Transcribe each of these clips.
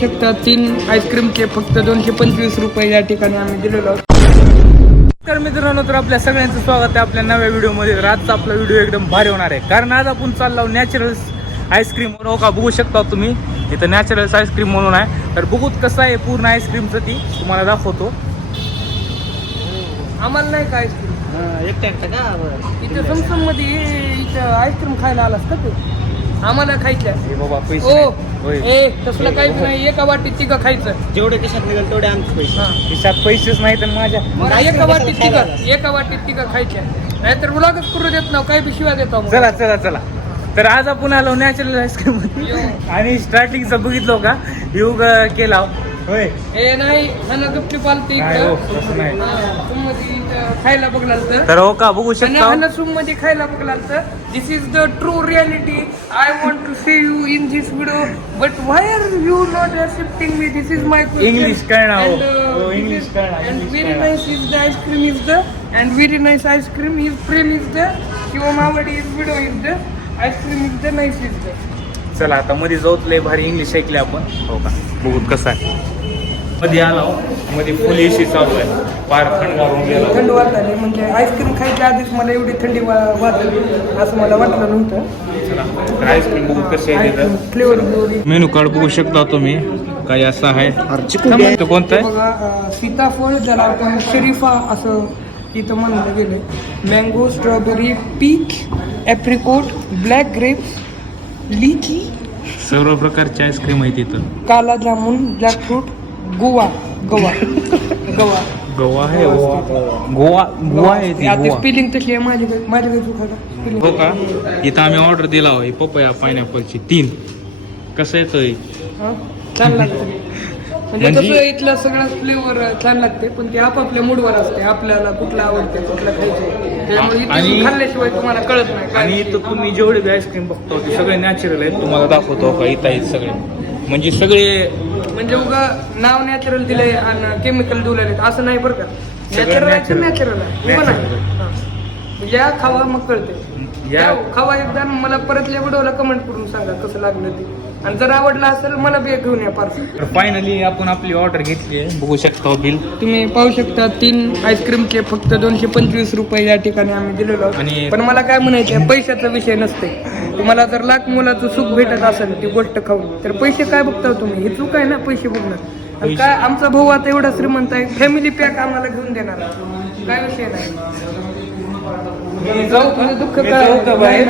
शकता तीन आईस्क्रीमचे फक्त दोनशे पंचवीस रुपये या ठिकाणी आम्ही दिलेलो तर मित्रांनो तर आपल्या सगळ्यांचं स्वागत आहे आपल्या नव्या व्हिडिओमध्ये. तर आजचा आपला व्हिडिओ एकदम भारी होणार आहे. कारण आज आपण चाललो नॅचरल आईस्क्रीम हो का बघू शकता तुम्ही. इथं नॅचरल आईस्क्रीम म्हणून आहे. तर बघूत कसं आहे पूर्ण आईस्क्रीमचं ती. तुम्हाला दाखवतो. आम्हाला नाही का आईस्क्रीम? एकटा एकटा का इथे समसममध्ये इथं आईस्क्रीम खायला आलास का तू. आम्हाला खायच्या. हे बाबा पैसे. होय. ए तसलं काहीच नाही. एका वाटीत तिघं खायचं. जेवढे खिशात निघेल तेवढे आमचे पैसे. हा. खिशात पैसेच नाही तर माझ्या मग एका कशाला तिघं. एका वाटीत तिघं खायच्या. नाहीतर मुलाखत करू देत ना काही बी शिव्या देतो. चला चला चला. तर आज आपण आलो नॅचरल आईस्क्रीम. आणि स्टार्टिंगचं बघितलं का? योग केला. होय. ए नाही. ह्यानं गपची हो. खायला बघलाल तर. तर हो का बघू आणि शकता. ह्यानं रूममध्ये खायला बघलाल तर this is the true reality I want to see you in this video but why are you not accepting me this is my English कळणार हो. uh, हो, English is the ice cream is the and very nice ice cream is frame is the किंवा मावडी video is the ice cream is the nice is the. चला आता मध्ये जाऊत लय भारी English ऐकले आपण. हो का? बघूत कसं आहे. मध्ये आलो मध्ये फुल एसी चालू आहे. फार थंड वारून गेला. थंड वाटायला म्हणजे आईस्क्रीम खायच्या आधीच मला एवढी थंडी वा- वाटेल असं मला वाटलं नव्हतं. आईस्क्रीम बघू कसे फ्लेवर मेनू कार्ड बघू शकता तुम्ही. काय असं आहे. कोणतं आहे? सीताफळ ज्याला आपण शरीफा असं इथं म्हणलं गेलं. Mango strawberry peach apricot black grapes lychee सर्व प्रकारचे आईस्क्रीम आहे तिथं. काला जामुन जॅकफ्रूट गोवा गोवा गोवा. गोवा आहे गोवा गोवा. आहे ती आता गोवा. स्पेलिंग तशी आहे माझी माझ्या चुका स्पेलिंग हो का? इथं आम्ही ऑर्डर दिला हो पपया पायनॅपलची तीन. कसं येतोय छान लागतं. म्हणजे म्हणजे- कसं इथलं सगळं फ्लेवर छान लागते पण ते आपापल्या मूडवर असते. आपल्याला कुठलं आवडते कुठलं खायचं. त्यामुळे आणि- इथे खाल्ल्याशिवाय तुम्हाला कळत नाही काय. आणि इथं तुम्ही जेवढे बी आईस्क्रीम बघतो ते सगळे नॅचरल आहेत. तुम्हाला दाखवतो का? इथं आहेत सगळे. म्हणजे सगळे म्हणजे उगा नाव नॅचरल दिलंय आणि केमिकल दिलेले असं नाही बरं का? नॅचरल आहे तर. नॅचरल आहे? उगा नाही. Natural. हा. या खावा मग कळते या या खावा एकदा आणि मला परतल्या व्हिडिओला कमेंट करून सांगा कसं लागलं ते. आणि जर आवडलं असेल मला बी एक घेऊन या पार्सल तर फायनली आपण आपली ऑर्डर घेतली आहे. बघू शकता बिल. तुम्ही पाहू शकता तीन आईस्क्रीमचे फक्त दोनशे पंचवीस रुपये या ठिकाणी आम्ही दिलेलो. आणि- पण मला काय म्हणायचं पैशाचा विषय नसते तुम्हाला जर लाख मुलाचं सुख भेटत असेल ती गोष्ट खाऊन तर पैसे काय बघता तुम्ही? हे चूक आहे ना पैसे बघणं? आणि काय आमचा भाऊ आता एवढा श्रीमंत आहे फॅमिली पॅक आम्हाला घेऊन देणार. काय विषय नाही. जाऊ तुझं दुःख काय? बाहेर?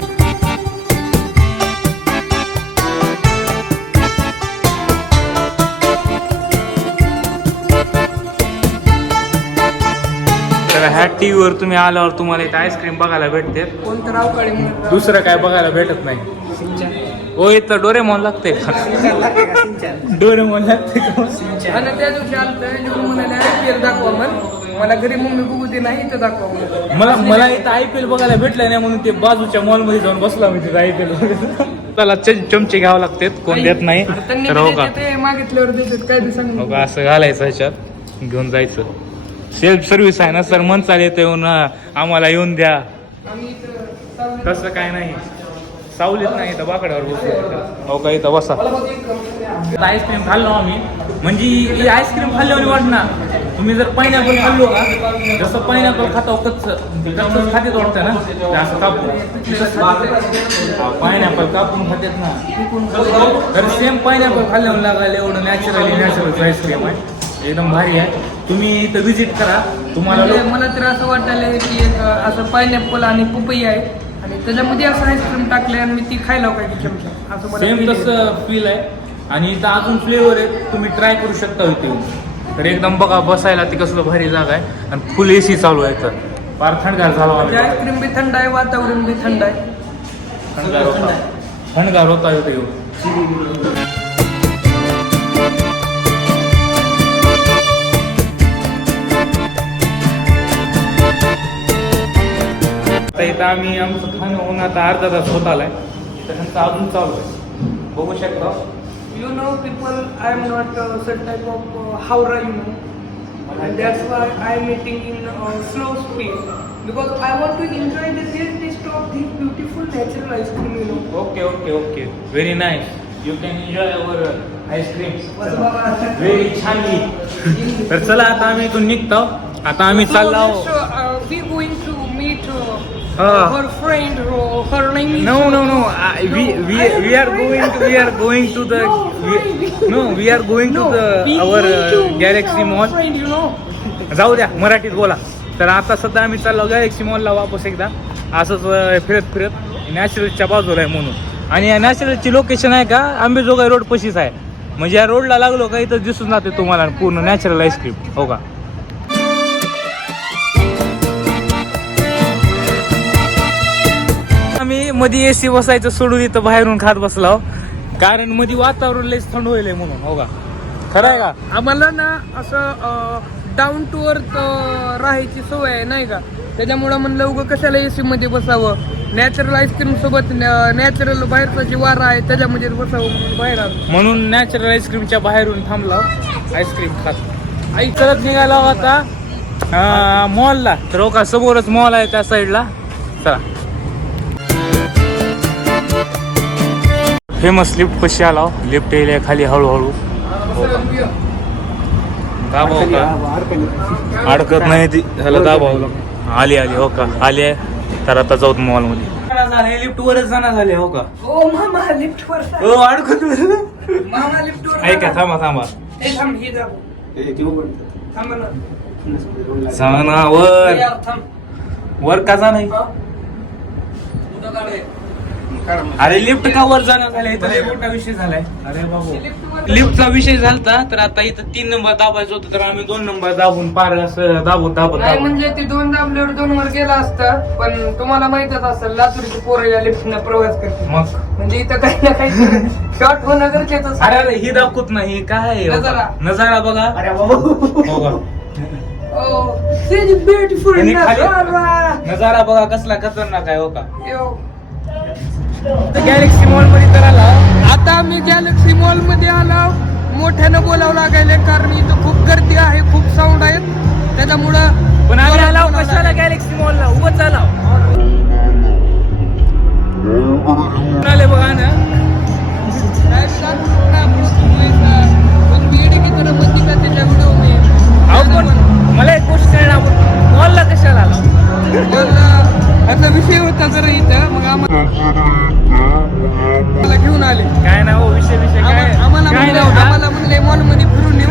टी व्हीवर तुम्ही आल्यावर तुम्हाला इथं आईस्क्रीम बघायला भेटते. कोणतं दुसरं काय बघायला भेटत नाही. हो इथं डोरेमॉन लागते का? डोरेमॉन लागते का? आणि त्या दिवशी आलं तर म्हणाले आय दाखवा म्हण. मला घरी मम्मी बघू दे नाही इथं दाखवा म्हण. मला मला इथं आय पी एल बघायला भेटलं नाही म्हणून ते बाजूच्या मॉलमध्ये जाऊन बसला मी तिथं आय पी एल त्याला चमचे घ्यावं लागतात. कोण देत नाही. त्यांनी तर हो का? दिले ते मागितल्यावर देतात. काय ते सांग. हो का? असं घालायचं ह्याच्यात. घेऊन जायचं. सेल्फ सर्व्हिस आहे ना सर मनचाल येतं येऊन आम्हाला येऊन द्या. तसं काय नाही. सावलीत नाही इथं बाकड्यावर बसू हो का इथं बसा. आईस्क्रीम खाल्लो आम्ही. म्हणजे ही आईस्क्रीम खाल्ल्यावर वाटणार तुम्ही जर पायनॅपल खाल्लो का जसं पायनॅपल खाता कच्च कच्च खातेच वाटतं ना. जास्त असं कापून पायनॅपल कापून खातेत ना. तर सेम पायनॅपल खाल्ल्यावर लागायला एवढं नॅचरली नॅचरल आईस्क्रीम आहे. एकदम भारी आहे. तुम्ही इथं व्हिजिट करा. तुम्हाला म्हणजे लोक मला तर असं वाटायला की एक असं पायनॅपल आणि पपई आहे. आणि त्याच्यामध्ये असं आईस्क्रीम टाकलंय आणि मी ती खायला पाहिजे चमचा? असं मला सेम feel येतं. तसं फील आहे. आणि इथं अजून फ्लेवर आहेत तुम्ही ट्राय करू शकता इथे येऊन. तर एकदम बघा बसायला ती कसलं भारी जागा आहे. आणि फुल एसी चालू आहे तर फार थंडगार झाला म्हणजे आम्ही. आईस्क्रीम बी थंड आहे वातावरण बी थंड आहे. थंडगार होता. थंडगार होता इथे येऊन. आम्ही आमचं खाणं होऊन आता अर्धा तास होत आलाय. त्याच्यानंतर अजून चालू आहे. बघू शकतो. You know people I am not set type of Howrah you know that's why I am meeting in slow speed because I want to enjoy the taste taste of the beautiful natural ice cream you know okay okay okay very nice you can enjoy our ice cream very छान तर चला आता आम्ही इथून निघतो. आता आम्ही चाललो Ah. her friend uh, her name is no no no, uh, no we we, we are going to, we are जाऊ द्या मराठीत बोला. तर आता सध्या आम्ही चाललो गॅलेक्सी मॉलला वापस एकदा. असंच फिरत फिरत. नॅचरलच्या बाजूला आहे म्हणून. आणि या नॅचरलची लोकेशन आहे का? आंबेजोगाई रोड पशीच आहे. म्हणजे या रोडला लागलो का इथं दिसून जाते तुम्हाला पूर्ण नॅचरल आईस्क्रीम हो का? आम्ही मध्ये एसी बसायचं सोडून इथं बाहेरून खात बसलो कारण मध्ये वातावरण लयच थंड होईल म्हणून हो का? खरं आहे का? आम्हाला ना असं डाऊन टू अर्थ राहायची सवय आहे नाही का? त्याच्यामुळं म्हणलं उगं कशाला एसी मध्ये बसावं? नॅचरल आईस्क्रीम सोबत नॅचरल बाहेरचा जी वारा आहे त्याच्यामध्ये बसावं म्हणून बाहेर आलो. म्हणून नॅचरल आईस्क्रीमच्या बाहेरून थांबलो आईस्क्रीम खात. आई करत निघाला होता मॉलला तर हो का समोरच मॉल आहे त्या साईडला चला. फेमस लिफ्ट कशी आला लिफ्ट येईल खाली हळूहळू. दाबाव का? अडकत नाही ती. झालं दाबाव आली आली हो का? आली आहे. तर आता जाऊ मॉलमध्ये. लिफ्ट वरच जाणार झाले हो का? ओ मामा लिफ्ट वर हो अडकत मामा लिफ्ट वर ऐका थांबा थांबा. हे ए, वर. वर का जा नाही हा? अरे लिफ्ट का वर जाणार झाले इथं लय मोठा विषय झालाय. अरे बाबू. लिफ्टचा विषय झालता तर आता इथं तीन नंबर दाबायचं होतं तर आम्ही दोन नंबर दाबून पार असं दाबून नाही दाबून. म्हणजे ते दोन दाबल्यावर दोन वर गेला असता पण तुम्हाला माहितच असेल लातूरची पोरं या लिफ्टनं प्रवास करते मग? म्हणजे इथं काही ना काही शॉर्ट होणं गरजेचं अरे अरे ही दाखवत नाही काय आहे? नजारा. नजारा बघा. अरे बाबा. हो का? आणि खाली- नजारा. नजारा बघा कसला खतरनाक आहे हो का? यो. गॅलेक्सी मॉलमध्ये तर आला. आता आम्ही गॅलेक्सी मॉलमध्ये आलो मोठ्यानं बोलावं लागेल कारण इथं खूप गर्दी आहे खूप साऊंड आहेत. त्याच्यामुळं पण आम्ही आला कशाला गॅलेक्सी मॉलला उभं आला आले बघा ना. मला एक गोष्ट कळणार आपण मॉलला कशाला आला? असा विषय होता जरा इथं. मग आम्हाला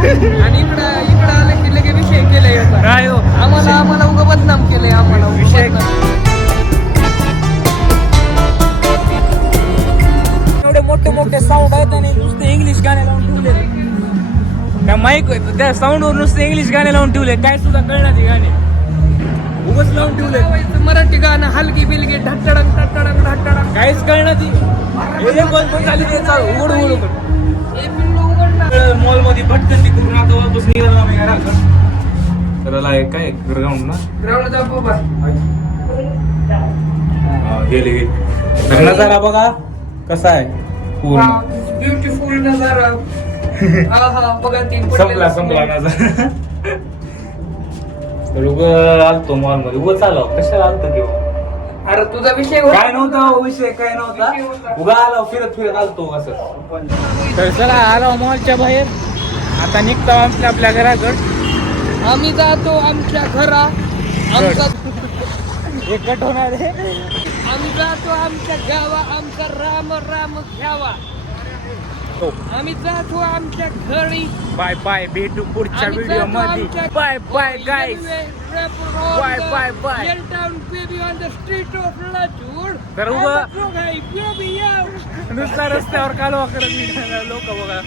आणि इकडं इकडं आलं की लगे विषय केलाय. काय हो? आम्हाला आम्हाला उगा बदनाम केलंय आम्हाला उगा विषय- बदनाम. एवढे मोठे मोठे साऊंड आहेत आणि नुसते इंग्लिश गाणे लावून ठेवले. त्या माईक त्या साऊंड वर नुसते इंग्लिश गाणे लावून ठेवले. काय सुद्धा कळणार ते गाणे. उगच लावून ठेवले. लावायचं मराठी गाणं हलगी बिलगी ढटडंग ढटडंग ढटडंग काहीच कळणार ती हे कोण कोण झाली ते चालू उघड उघड उघडणार मॉलमध्ये भटकन ती करून आता वापस निघाला आम्ही घराकडं आला एक काय? ग्राउंड ना? ग्राउंड जा बाबा. गेले गेले नजारा बघा कसा आहे? पूर्ण. ब्युटिफुल नजारा. हा हा बघा ती संपला संपला नजारा. उग आलतो मॉलमध्ये उगं चालव कशाला आलतो किंवा अरे तुझा विषय होता. काय नव्हता हो विषय काय नव्हता? उगा आलो फिरत फिरत आलतो असं तर चला आलो मॉलच्या बाहेर. आता निघतो आपल्या आपल्या घराकड. आम्ही जातो आमच्या घरा. आमचा एक कट होणार आहे. आम्ही जातो आमच्या गावा आमचा राम राम घ्यावा. हो. आम्ही जातो आमच्या घरी. बाय बाय भेटू पुढच्या आम्ही व्हिडिओ जातो मध्ये आमच्या- bye bye Bye Bye, bye. तर the guy, baby, yeah. नुसता रस्त्यावर कालवा करत लोक बघा.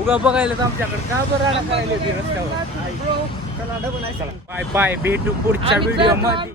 उगा बघायला आमच्याकडे. का बरं करायला रस्त्यावर. बाय बाय भेटू पुढच्या व्हिडिओमध्ये